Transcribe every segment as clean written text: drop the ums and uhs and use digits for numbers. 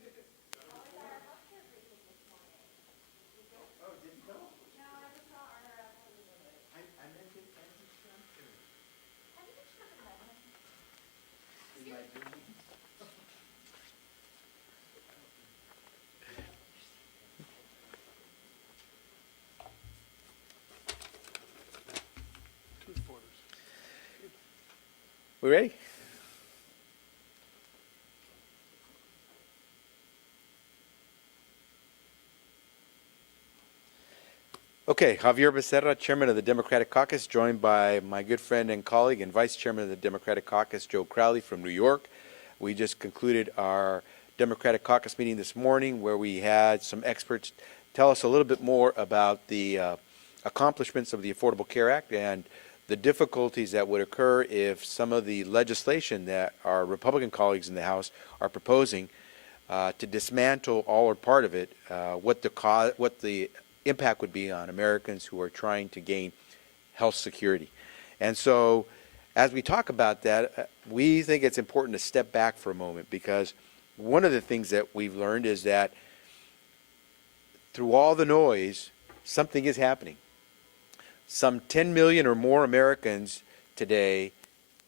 Oh, did you go? I meant it as a structure. In my dreams. We ready? Okay, Javier Becerra, Chairman of the Democratic Caucus, joined by my good friend and colleague and Vice Chairman of the Democratic Caucus, Joe Crowley from New York. We just concluded our Democratic Caucus meeting this morning where we had some experts tell us a little bit more about the accomplishments of the Affordable Care Act and the difficulties that would occur if some of the legislation that our Republican colleagues in the House are proposing to dismantle all or part of it, what the impact would be on Americans who are trying to gain health security. And so as we talk about that, we think it's important to step back for a moment, because one of the things that we've learned is that through all the noise, something is happening. Some 10 million or more Americans today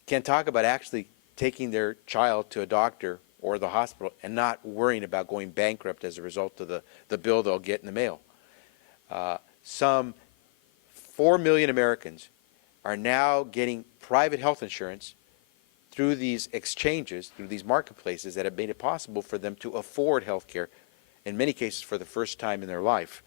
can talk about actually taking their child to a doctor or the hospital and not worrying about going bankrupt as a result of the bill they'll get in the mail. Some 4 million Americans are now getting private health insurance through these exchanges, through these marketplaces that have made it possible for them to afford health care, in many cases for the first time in their life.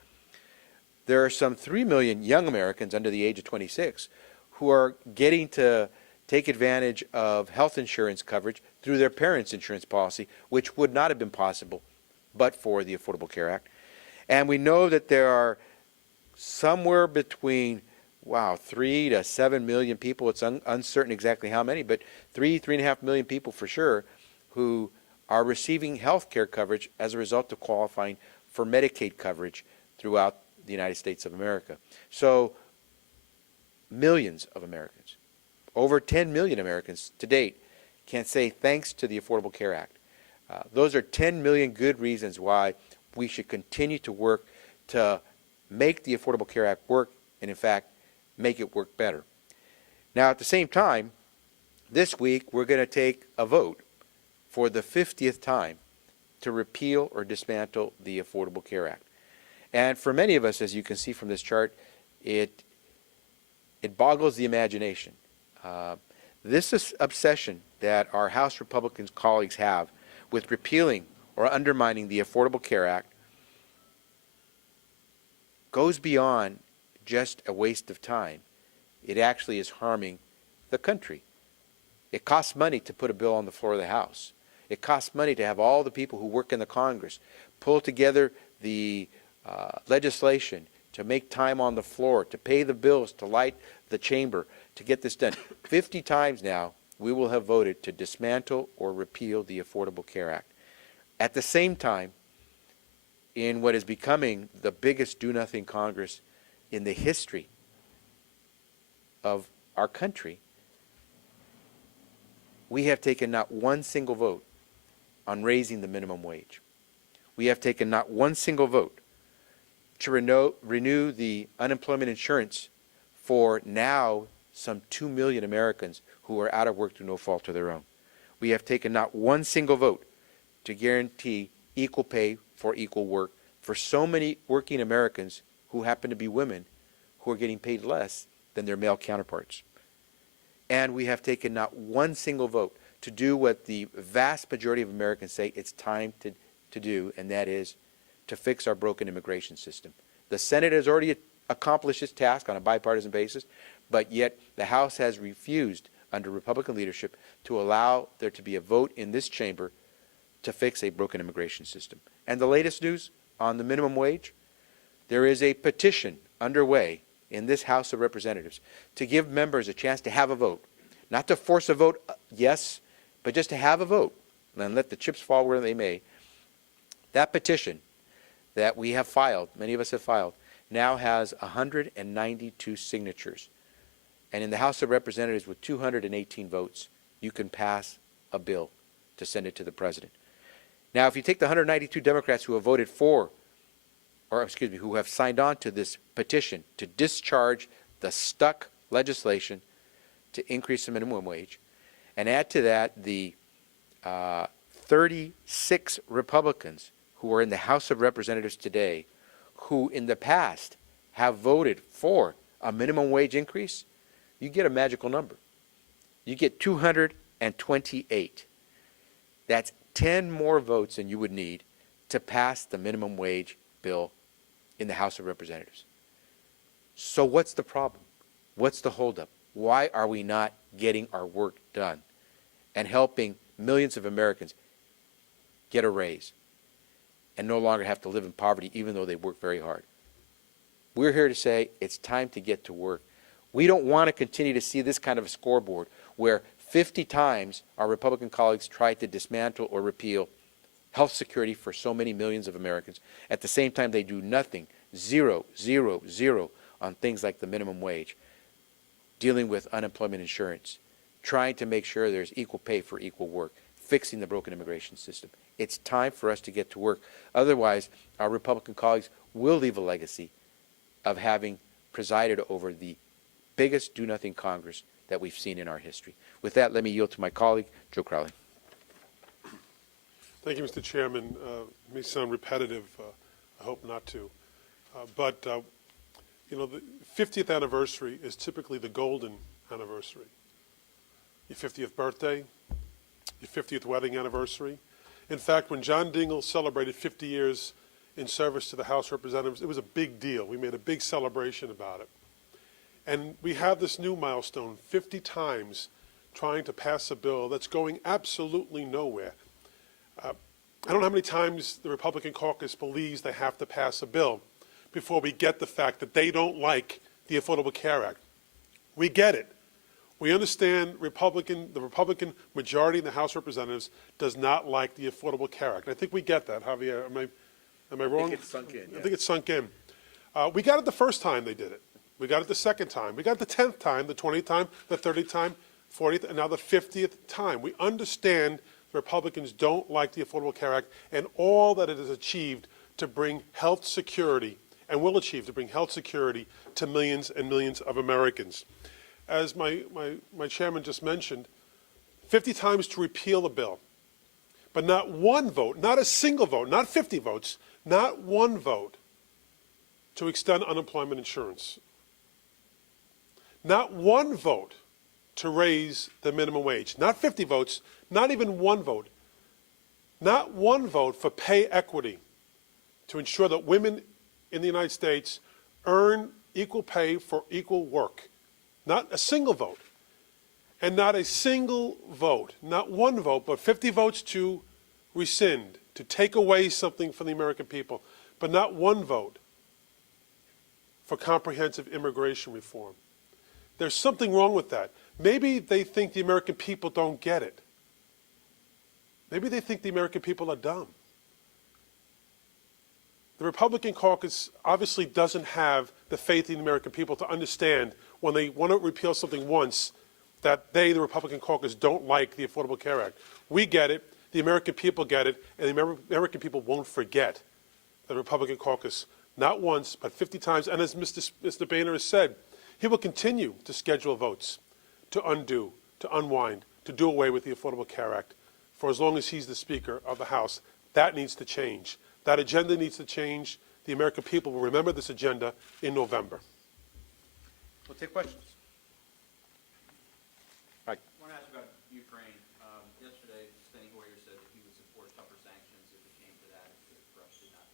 There are some 3 million young Americans under the age of 26 who are getting to take advantage of health insurance coverage through their parents' insurance policy, which would not have been possible but for the Affordable Care Act. And we know that there are somewhere between 3 to 7 million people, it's uncertain exactly how many, but 3.5 million people for sure, who are receiving health care coverage as a result of qualifying for Medicaid coverage throughout the United States of America. So millions of Americans, over 10 million Americans to date, can say thanks to the Affordable Care Act. Those are 10 million good reasons why we should continue to work to make the Affordable Care Act work, and in fact, make it work better. Now, at the same time, this week we're going to take a vote for the 50th time to repeal or dismantle the Affordable Care Act. And for many of us, as you can see from this chart, it boggles the imagination. This obsession that our House Republican colleagues have with repealing or undermining the Affordable Care Act goes beyond just a waste of time. It actually is harming the country. It costs money to put a bill on the floor of the House. It costs money to have all the people who work in the Congress pull together the legislation, to make time on the floor, to pay the bills, to light the chamber, to get this done. 50 times now, we will have voted to dismantle or repeal the Affordable Care Act. At the same time, in what is becoming the biggest do-nothing Congress in the history of our country, we have taken not one single vote on raising the minimum wage. We have taken not one single vote to renew the unemployment insurance for now some 2 million Americans who are out of work through no fault of their own. We have taken not one single vote to guarantee equal pay for equal work for so many working Americans who happen to be women who are getting paid less than their male counterparts. And we have taken not one single vote to do what the vast majority of Americans say it's time to do, and that is to fix our broken immigration system. The Senate has already accomplished its task on a bipartisan basis, but yet the House has refused, under Republican leadership, to allow there to be a vote in this chamber to fix a broken immigration system. And the latest news on the minimum wage, there is a petition underway in this House of Representatives to give members a chance to have a vote. Not to force a vote, yes, but just to have a vote and let the chips fall where they may. That petition that we have filed, many of us have filed, now has 192 signatures. And in the House of Representatives with 218 votes, you can pass a bill to send it to the President. Now, if you take the 192 Democrats who have voted for, or excuse me, who have signed on to this petition to discharge the stuck legislation to increase the minimum wage, and add to that the 36 Republicans who are in the House of Representatives today, who in the past have voted for a minimum wage increase, you get a magical number. You get 228. That's 10 more votes than you would need to pass the minimum wage bill in the House of Representatives. So what's the problem? What's the holdup? Why are we not getting our work done and helping millions of Americans get a raise and no longer have to live in poverty even though they work very hard? We're here to say it's time to get to work. We don't want to continue to see this kind of a scoreboard where 50 times our Republican colleagues tried to dismantle or repeal health security for so many millions of Americans. At the same time, they do nothing, zero, zero, zero, on things like the minimum wage, dealing with unemployment insurance, trying to make sure there's equal pay for equal work, fixing the broken immigration system. It's time for us to get to work. Otherwise, our Republican colleagues will leave a legacy of having presided over the biggest do-nothing Congress that we've seen in our history. With that, let me yield to my colleague, Joe Crowley. Thank you, Mr. Chairman. It may sound repetitive. I hope not to. You know, the 50th anniversary is typically the golden anniversary. Your 50th birthday, your 50th wedding anniversary. In fact, when John Dingell celebrated 50 years in service to the House of Representatives, it was a big deal. We made a big celebration about it. And we have this new milestone, 50 times trying to pass a bill that's going absolutely nowhere. I don't know how many times the Republican caucus believes they have to pass a bill before we get the fact that they don't like the Affordable Care Act. We get it. We understand the Republican majority in the House of Representatives does not like the Affordable Care Act. I think we get that, Javier. Am I wrong? I think it's sunk in. I think it's sunk in. We got it the first time they did it. We got it the second time. We got it the 10th time, the 20th time, the 30th time, 40th, and now the 50th time. We understand the Republicans don't like the Affordable Care Act and all that it has achieved to bring health security, and will achieve to bring health security to millions and millions of Americans. As my chairman just mentioned, 50 times to repeal a bill, but not one vote, not a single vote, not 50 votes, not one vote to extend unemployment insurance. Not one vote to raise the minimum wage. Not 50 votes, not even one vote. Not one vote for pay equity to ensure that women in the United States earn equal pay for equal work. Not a single vote. And not a single vote, not one vote, but 50 votes to rescind, to take away something from the American people, but not one vote for comprehensive immigration reform. There's something wrong with that. Maybe they think the American people don't get it. Maybe they think the American people are dumb. The Republican caucus obviously doesn't have the faith in the American people to understand when they want to repeal something once that they, the Republican caucus, don't like the Affordable Care Act. We get it, the American people get it, and the American people won't forget the Republican caucus, not once, but 50 times. And as Mr. Boehner has said, he will continue to schedule votes to undo, to unwind, to do away with the Affordable Care Act for as long as he's the Speaker of the House. That needs to change. That agenda needs to change. The American people will remember this agenda in November. We'll take questions. I want to ask about Ukraine. Yesterday, Senator Hoyer said that he would support tougher sanctions if it came to that, if Russia did not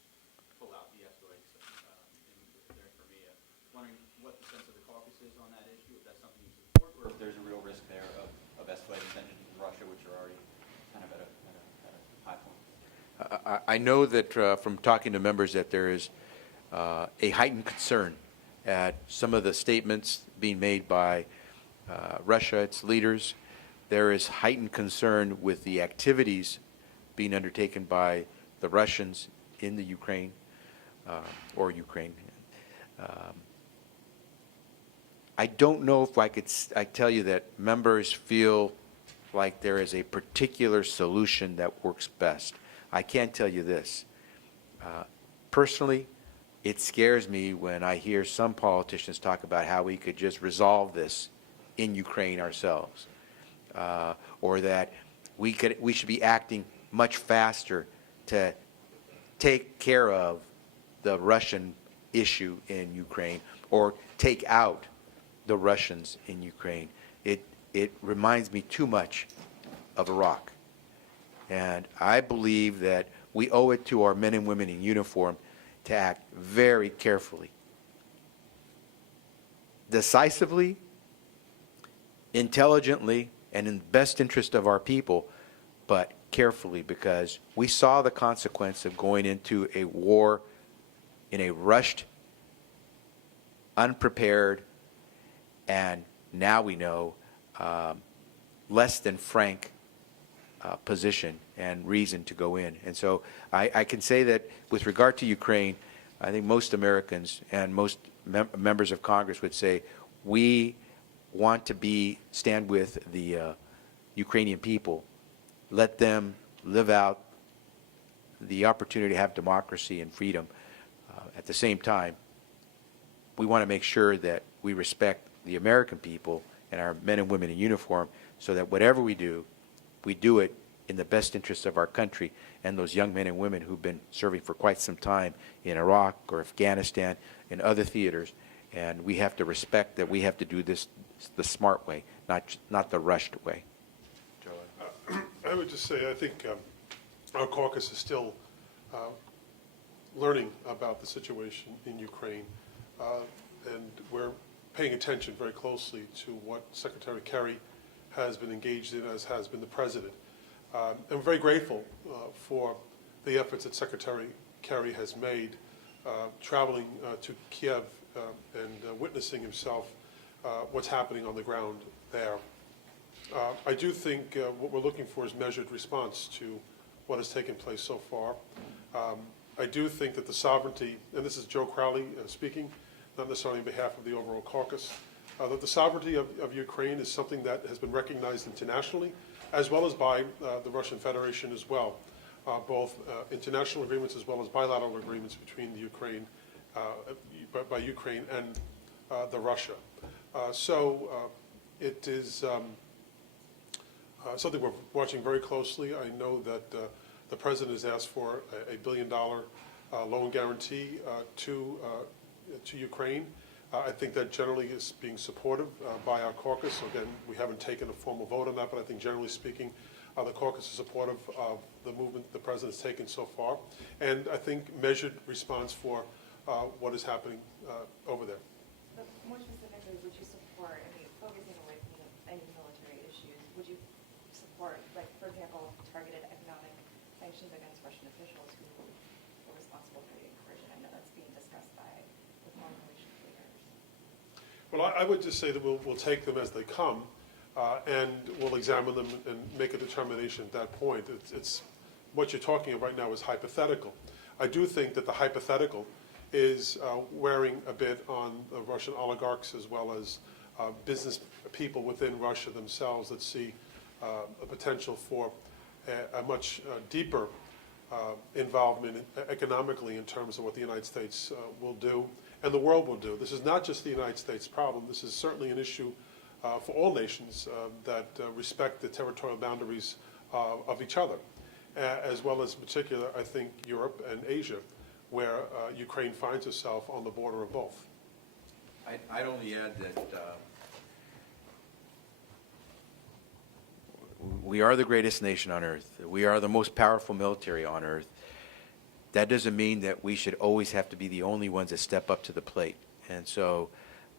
pull out, de-escalate in their Crimea. Wondering what the sense of the caucus is on that issue, if that's something you support, or if there's a real risk there of escalating tensions with Russia, which are already kind of at a high point. I know that from talking to members that there is a heightened concern at some of the statements being made by Russia, its leaders. There is heightened concern with the activities being undertaken by the Russians in the Ukraine, or Ukraine. I don't know if I tell you that members feel like there is a particular solution that works best. I can tell you this. Personally, it scares me when I hear some politicians talk about how we could just resolve this in Ukraine ourselves, or that we should be acting much faster to take care of the Russian issue in Ukraine or take out the Russians in Ukraine. It reminds me too much of Iraq. And I believe that we owe it to our men and women in uniform to act very carefully, decisively, intelligently, and in the best interest of our people, but carefully, because we saw the consequence of going into a war in a rushed, unprepared, and now we know less than frank position and reason to go in. And so I can say that with regard to Ukraine, I think most Americans and most members of Congress would say we want to stand with the Ukrainian people, let them live out the opportunity to have democracy and freedom. At the same time, we want to make sure that we respect the American people and our men and women in uniform, so that whatever we do it in the best interest of our country and those young men and women who've been serving for quite some time in Iraq or Afghanistan and other theaters. And we have to respect that we have to do this the smart way, not the rushed way. I would just say I think our caucus is still learning about the situation in Ukraine, and we're paying attention very closely to what Secretary Kerry has been engaged in, as has been the President. I'm very grateful for the efforts that Secretary Kerry has made traveling to Kiev and witnessing himself what's happening on the ground there. I do think what we're looking for is measured response to what has taken place so far. I do think that the sovereignty, and this is Joe Crowley speaking, not necessarily on behalf of the overall caucus, that the sovereignty of Ukraine is something that has been recognized internationally, as well as by the Russian Federation as well, both international agreements as well as bilateral agreements between the Ukraine, by Ukraine and the Russia. So it is something we're watching very closely. I know that the President has asked for a $1 billion loan guarantee to Ukraine. I think that generally is being supported by our caucus. So again, we haven't taken a formal vote on that, but I think generally speaking, the caucus is supportive of the movement the President has taken so far. And I think measured response for what is happening over there. But more specifically, would you support, focusing away from any military issues, would you support, like, for example, targeted economic sanctions against Russian officials who were responsible for the incursion? I know that's being discussed by the foreign relations leaders. Well, I would just say that we'll take them as they come, and we'll examine them and make a determination at that point. It's what you're talking about right now is hypothetical. I do think that the hypothetical is wearing a bit on the Russian oligarchs as well as business people within Russia themselves that see a potential for a much deeper involvement economically in terms of what the United States will do and the world will do. This is not just the United States problem. This is certainly an issue for all nations that respect the territorial boundaries of each other, as well as in particular, I think, Europe and Asia, where Ukraine finds itself on the border of both. I'd only add that we are the greatest nation on earth. We are the most powerful military on earth. That doesn't mean that we should always have to be the only ones that step up to the plate. And so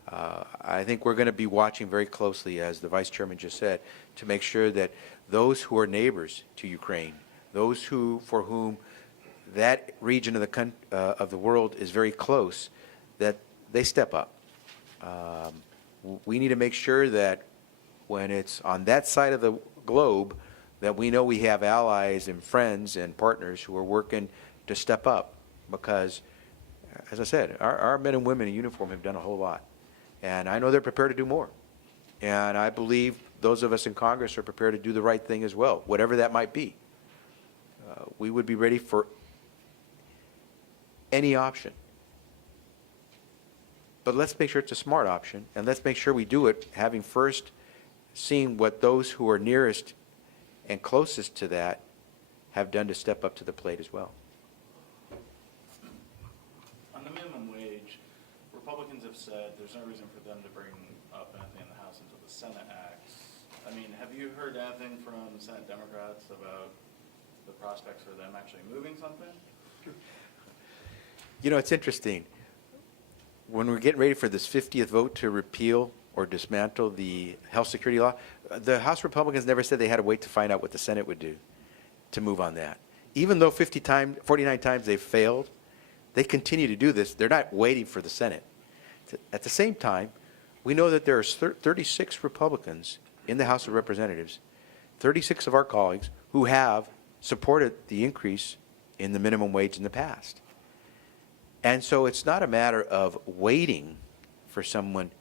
I think we're going to be watching very closely, as the Vice Chairman just said, to make sure that those who are neighbors to Ukraine, those for whom that region of the world is very close, that they step up. We need to make sure that when it's on that side of the globe, that we know we have allies and friends and partners who are working to step up, because, as I said, our men and women in uniform have done a whole lot. And I know they're prepared to do more. And I believe those of us in Congress are prepared to do the right thing as well, whatever that might be. we would be ready for any option. But let's make sure it's a smart option, and let's make sure we do it having first seen what those who are nearest and closest to that have done to step up to the plate as well. On the minimum wage, Republicans have said there's no reason for them to bring up anything in the House until the Senate acts. I mean, have you heard anything from the Senate Democrats about the prospects for them actually moving something? You know, it's interesting. When we're getting ready for this 50th vote to repeal or dismantle the health security law, the House Republicans never said they had to wait to find out what the Senate would do to move on that. Even though 49 times they've failed, they continue to do this. They're not waiting for the Senate. At the same time, we know that there are 36 Republicans in the House of Representatives, 36 of our colleagues, who have supported the increase in the minimum wage in the past. And so it's not a matter of waiting for someone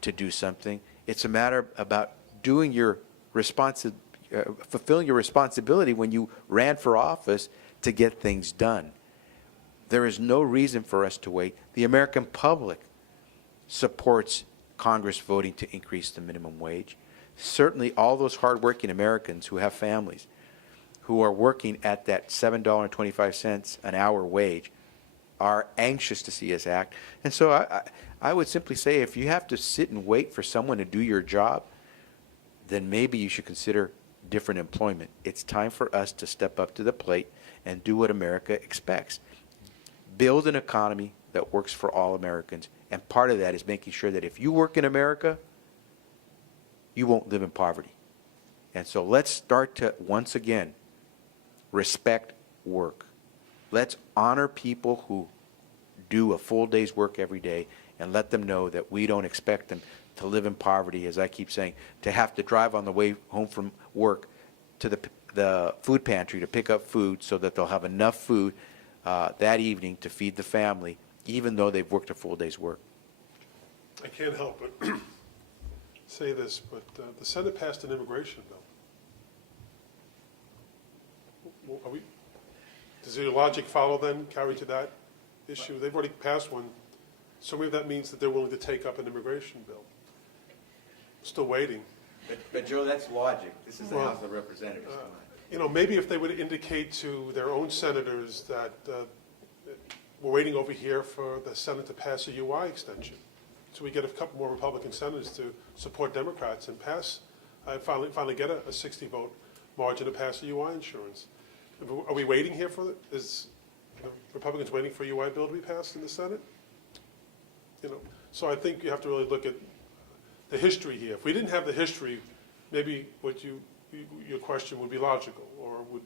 to do something. It's a matter about doing your fulfilling your responsibility when you ran for office to get things done. There is no reason for us to wait. The American public supports Congress voting to increase the minimum wage. Certainly all those hardworking Americans who have families, who are working at that $7.25 an hour wage, are anxious to see us act. And so I would simply say, if you have to sit and wait for someone to do your job, then maybe you should consider different employment. It's time for us to step up to the plate and do what America expects. Build an economy that works for all Americans. And part of that is making sure that if you work in America, you won't live in poverty. And so let's start to, once again, respect work. Let's honor people who do a full day's work every day and let them know that we don't expect them to live in poverty, as I keep saying, to have to drive on the way home from work to the food pantry to pick up food so that they'll have enough food that evening to feed the family, even though they've worked a full day's work. I can't help but say this, but the Senate passed an immigration bill. Does your logic follow then, carry to that issue? They've already passed one, so maybe that means that they're willing to take up an immigration bill. Still waiting. But Joe, that's logic. This is the Well, House of Representatives. Come on. You know, maybe if they would indicate to their own senators that we're waiting over here for the Senate to pass a UI extension, so we get a couple more Republican senators to support Democrats and pass, finally get a 60-vote margin to pass a UI insurance. Are we waiting here for it? Is Republicans waiting for a UI bill to be passed in the Senate? You know, so I think you have to really look at the history here. If we didn't have the history, maybe what your question would be logical or would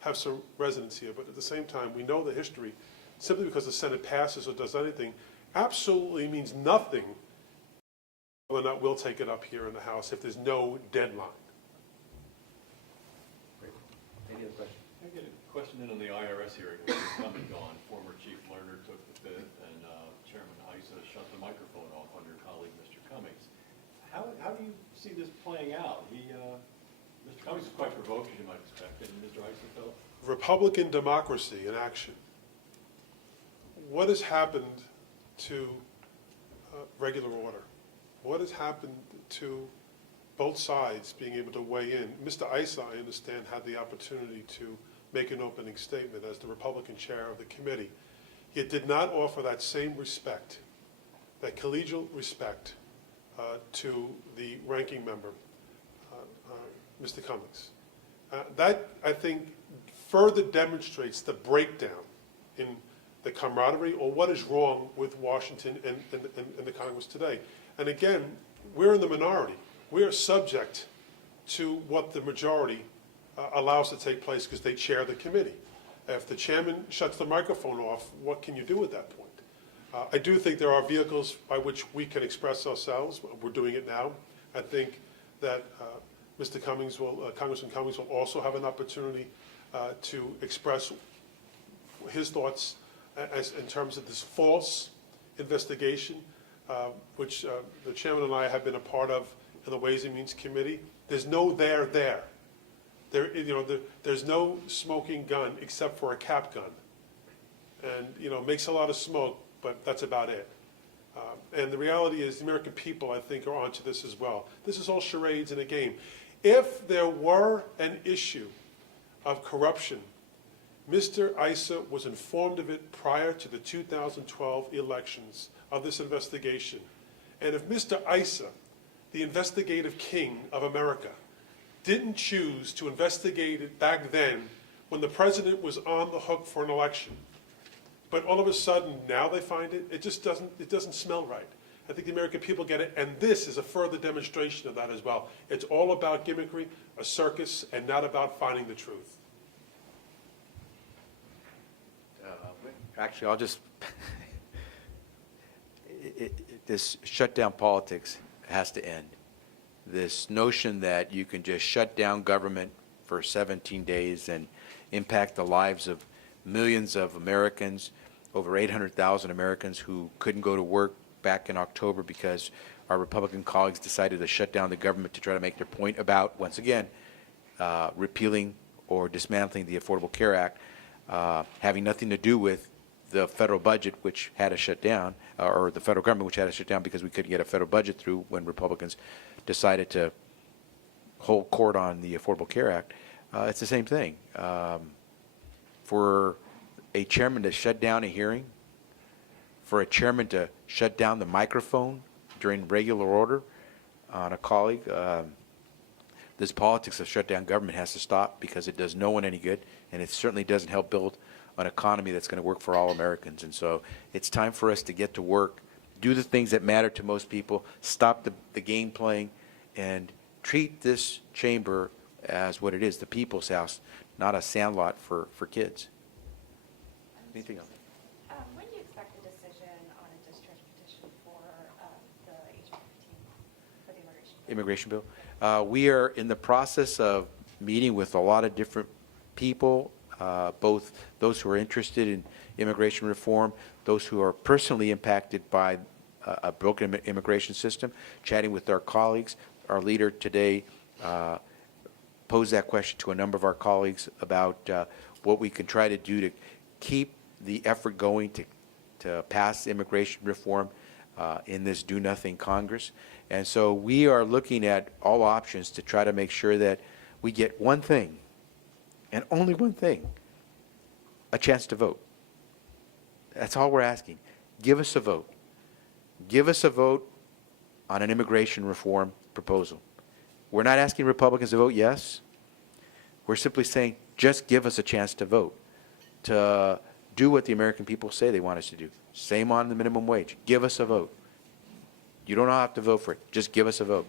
have some resonance here. But at the same time, we know the history. Simply because the Senate passes or does anything absolutely means nothing whether or not we'll take it up here in the House if there's no deadline. Great. Any other questions? I get a question in on the IRS hearing, which is come and gone. Former Chief Lerner took the fifth, and Chairman Issa shut the microphone off on your colleague, Mr. Cummings. How do you see this playing out? Mr. Cummings is quite provoked, as you might expect, and Mr. Issa felt. Republican democracy in action. What has happened to regular order? What has happened to both sides being able to weigh in? Mr. Issa, I understand, had the opportunity to make an opening statement as the Republican chair of the committee. Yet did not offer that same respect, that collegial respect to the ranking member, Mr. Cummings. That, I think, further demonstrates the breakdown in the camaraderie or what is wrong with Washington and the Congress today. And again, we're in the minority. We are subject to what the majority allows to take place because they chair the committee. If the chairman shuts the microphone off, what can you do at that point? I do think there are vehicles by which we can express ourselves. We're doing it now. I think that Mr. Cummings Congressman Cummings will also have an opportunity to express his thoughts in terms of this false investigation, which the chairman and I have been a part of in the Ways and Means Committee. There's no there. there's no smoking gun except for a cap gun. And, it makes a lot of smoke, but that's about it. And the reality is the American people, I think, are onto this as well. This is all charades in a game. If there were an issue of corruption, Mr. Issa was informed of it prior to the 2012 elections of this investigation. And if Mr. Issa, the investigative king of America, didn't choose to investigate it back then when the president was on the hook for an election, but all of a sudden now they find it, it doesn't smell right. I think the American people get it, and this is a further demonstration of that as well. It's all about gimmickry, a circus, and not about finding the truth. Actually, I'll just, this shutdown politics has to end. This notion that you can just shut down government for 17 days and impact the lives of millions of Americans, over 800,000 Americans who couldn't go to work back in October because our Republican colleagues decided to shut down the government to try to make their point about, once again, repealing or dismantling the Affordable Care Act, having nothing to do with the federal budget, which had to shut down, or the federal government, which had to shut down because we couldn't get a federal budget through when Republicans decided to hold court on the Affordable Care Act. It's the same thing. For a chairman to shut down a hearing, for a chairman to shut down the microphone during regular order on a colleague, this politics of shut down government has to stop because it does no one any good, and it certainly doesn't help build an economy that's going to work for all Americans. And so it's time for us to get to work, do the things that matter to most people, stop the game playing, and treat this chamber as what it is, the people's house, not a sandlot for kids. Anything else? When do you expect a decision on a discharge petition for the H-15, for the immigration bill? Immigration bill. We are in the process of meeting with a lot of different people, both those who are interested in immigration reform, those who are personally impacted by a broken immigration system, chatting with our colleagues. Our leader today posed that question to a number of our colleagues about what we can try to do to keep the effort going to pass immigration reform in this do-nothing Congress. And so we are looking at all options to try to make sure that we get one thing, and only one thing, a chance to vote. That's all we're asking. Give us a vote. Give us a vote on an immigration reform proposal. We're not asking Republicans to vote yes. We're simply saying, just give us a chance to vote, to do what the American people say they want us to do. Same on the minimum wage. Give us a vote. You don't have to vote for it. Just give us a vote.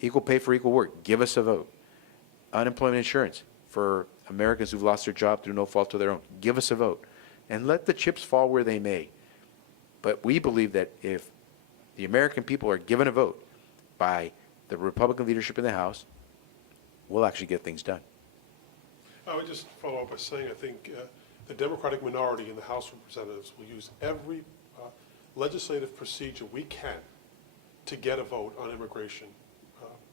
Equal pay for equal work. Give us a vote. Unemployment insurance for Americans who've lost their job through no fault of their own. Give us a vote. And let the chips fall where they may. But we believe that if the American people are given a vote by the Republican leadership in the House, we'll actually get things done. I would just follow up by saying I think the Democratic minority in the House of Representatives will use every legislative procedure we can to get a vote on immigration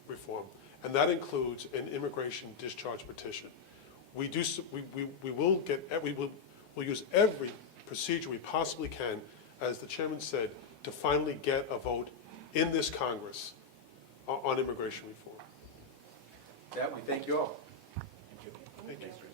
reform, and that includes an immigration discharge petition. We'll use every procedure we possibly can, as the chairman said, to finally get a vote in this Congress on immigration reform. That we thank you all. Thank you.